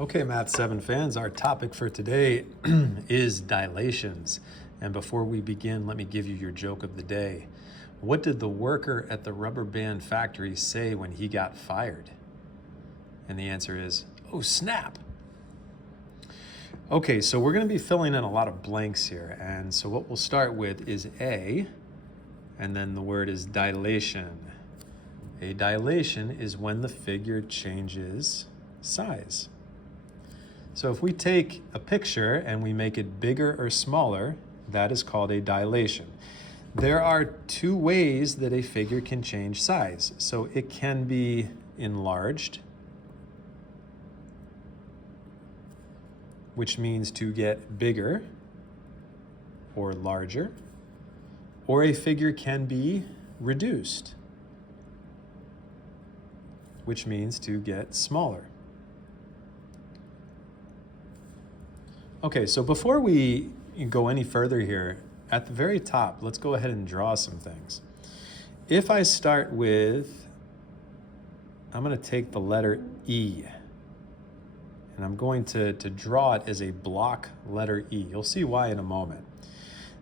Okay, Math 7 fans, our topic for today is dilations. And before we begin, let me give you your joke of the day. What did the worker at the rubber band factory say when he got fired? And the answer is, oh, snap. Okay, so we're going to be filling in a lot of blanks here. And so what we'll start with is A, and then the word is dilation. A dilation is when the figure changes size. So if we take a picture and we make it bigger or smaller, that is called a dilation. There are two ways that a figure can change size. So it can be enlarged, which means to get bigger or larger, or a figure can be reduced, which means to get smaller. Okay, so before we go any further here, at the very top, let's go ahead and draw some things. If I start with, I'm going to take the letter E, and I'm going to draw it as a block letter E. You'll see why in a moment.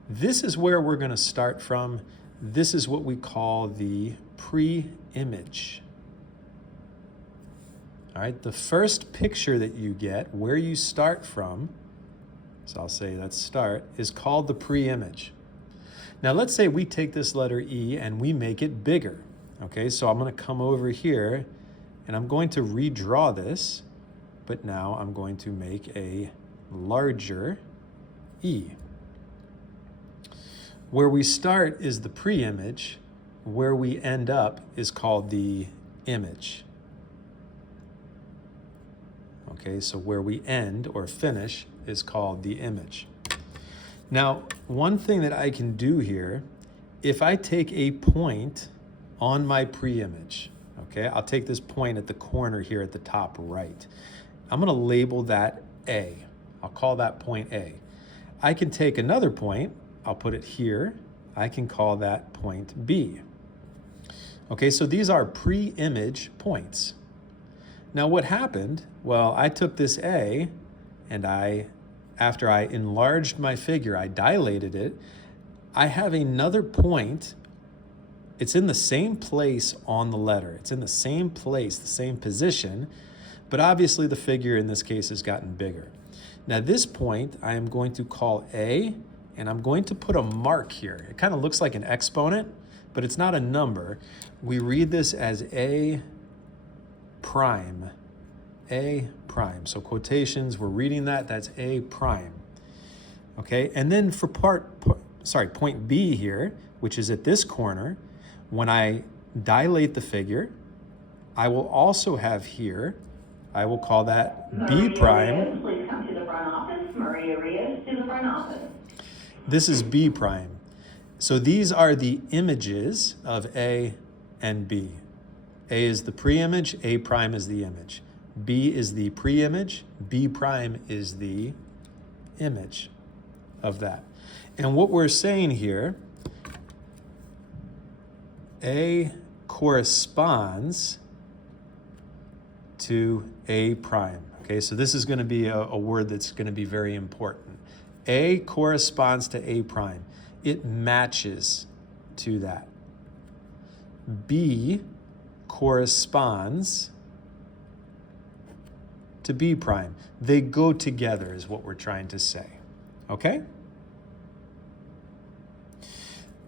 This is where we're going to start from. This is what we call the pre-image. All right, the first picture that you get, where you start from, so I'll say that's start, is called the pre-image. Now let's say we take this letter E and we make it bigger. Okay, so I'm going to come over here and I'm going to redraw this, but now I'm going to make a larger E. Where we start is the pre-image, where we end up is called the image. Okay, so where we end or finish is called the image. Now, one thing that I can do here, if I take a point on my pre-image, okay, I'll take this point at the corner here at the top right. I'm going to label that A. I'll call that point A. I can take another point, I'll put it here. I can call that point B. Okay, so these are pre-image points. Now what happened? Well, I took this A and after I enlarged my figure, I dilated it. I have another point. It's in the same place on the letter. It's in the same place, the same position, but obviously the figure in this case has gotten bigger. Now this point I am going to call A, and I'm going to put a mark here. It kind of looks like an exponent, but it's not a number. We read this as A prime. A prime. So quotations, we're reading that, that's A prime. Okay, and then for point B here, which is at this corner, when I dilate the figure, I will also have here, I will call that B prime. Please come to the front office. Maria Rios to the front office. This is B prime. So these are the images of A and B. A is the pre-image, A prime is the image. B is the pre-image, B prime is the image of that. And what we're saying here, A corresponds to A prime. Okay, so this is going to be a word that's going to be very important. A corresponds to A prime. It matches to that. B corresponds to B prime. They go together is what we're trying to say. Okay?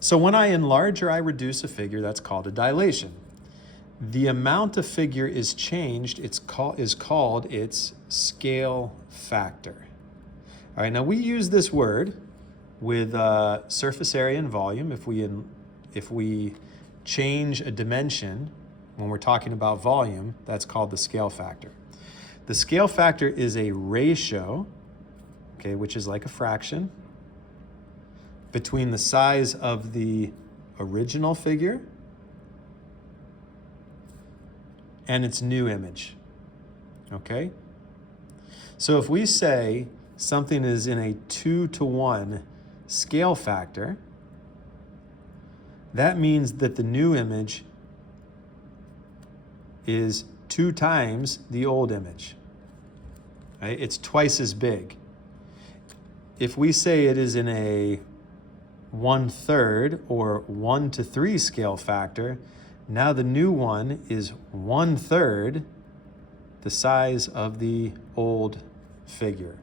So when I enlarge or I reduce a figure, that's called a dilation. The amount a figure is changed is called its scale factor. All right, now we use this word with surface area and volume. If we change a dimension, when we're talking about volume, that's called the scale factor. The scale factor is a ratio, okay, which is like a fraction, between the size of the original figure and its new image, okay? So if we say something is in a 2-to-1 scale factor, that means that the new image is 2 times the old image. right? It's twice as big. If we say it is in a 1/3 or 1:3 scale factor, now the new one is 1/3 the size of the old figure.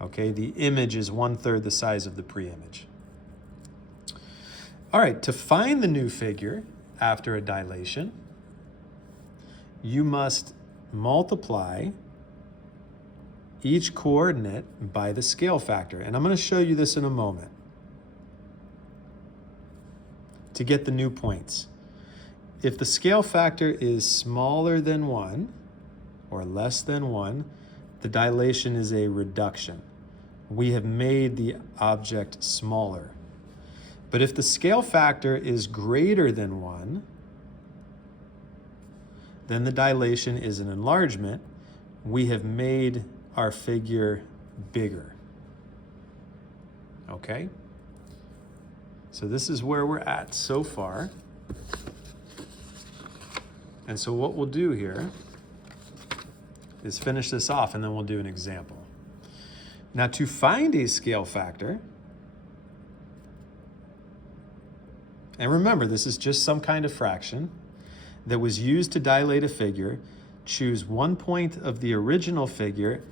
Okay, the image is 1/3 the size of the pre-image. All right, to find the new figure after a dilation, you must multiply each coordinate by the scale factor. And I'm going to show you this in a moment to get the new points. If the scale factor is smaller than 1 or less than 1, the dilation is a reduction. We have made the object smaller. But if the scale factor is greater than 1, then the dilation is an enlargement. We have made our figure bigger. Okay? So this is where we're at so far. And so what we'll do here is finish this off, and then we'll do an example. Now, to find a scale factor, and remember, this is just some kind of fraction that was used to dilate a figure, choose one point of the original figure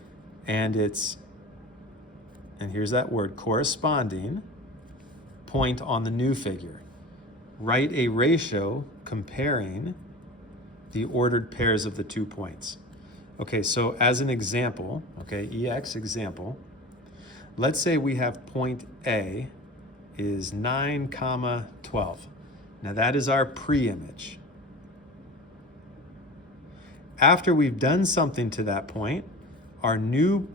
and here's that word, corresponding point on the new figure. Write a ratio comparing the ordered pairs of the 2 points. Okay, so as an example, okay, EX example, let's say we have point A is 9, 12. Now that is our pre-image. After we've done something to that point, our new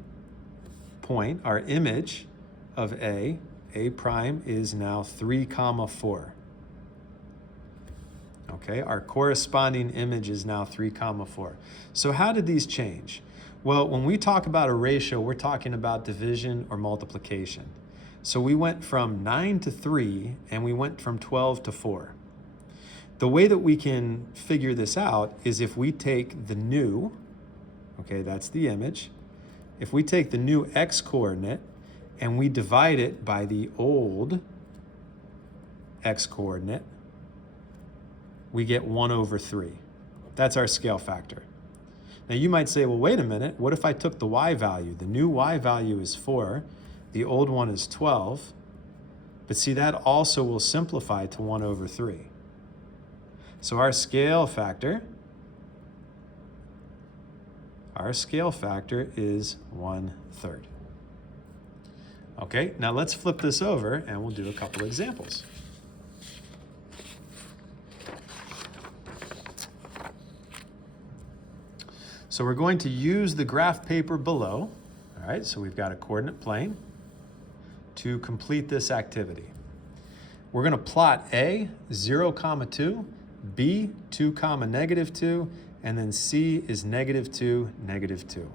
point, our image of A prime is now 3, 4. Okay, our corresponding image is now 3, 4. So how did these change? Well, when we talk about a ratio, we're talking about division or multiplication. So we went from 9 to 3, and we went from 12 to 4. The way that we can figure this out is if we take the new, okay, that's the image. If we take the new x coordinate and we divide it by the old x coordinate, we get 1/3. That's our scale factor. Now you might say, well, wait a minute, what if I took the y value? The new y value is 4, the old one is 12, but see, that also will simplify to 1/3. So our scale factor is 1/3. Okay, now let's flip this over and we'll do a couple examples. So we're going to use the graph paper below. All right, so we've got a coordinate plane to complete this activity. We're going to plot A, 0, 2, B, 2, -2, and then C is -2, -2.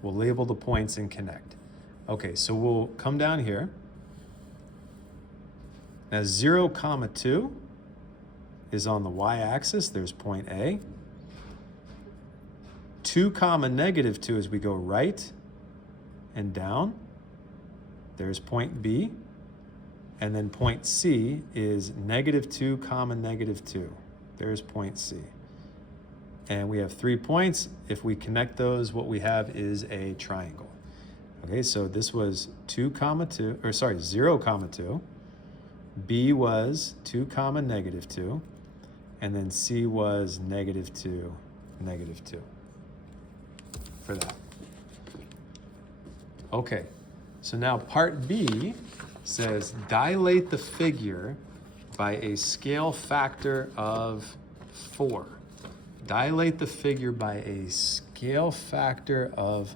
We'll label the points and connect. Okay, so we'll come down here. Now 0, 2 is on the y-axis. There's point A. 2, -2 as we go right and down. There's point B. And then point C is -2, -2. There's point C. And we have 3 points. If we connect those, what we have is a triangle. Okay, so this was 0, 2. B was 2, -2. And then C was -2, -2 for that. Okay, so now part B says dilate the figure by a scale factor of 4. Dilate the figure by a scale factor of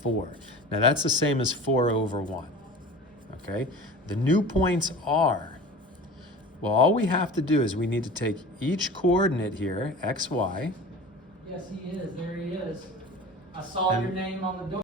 4. Now that's the same as 4/1, okay? The new points are, well, all we have to do is we need to take each coordinate here, x, y. Yes, he is. There he is. I saw your name on the door.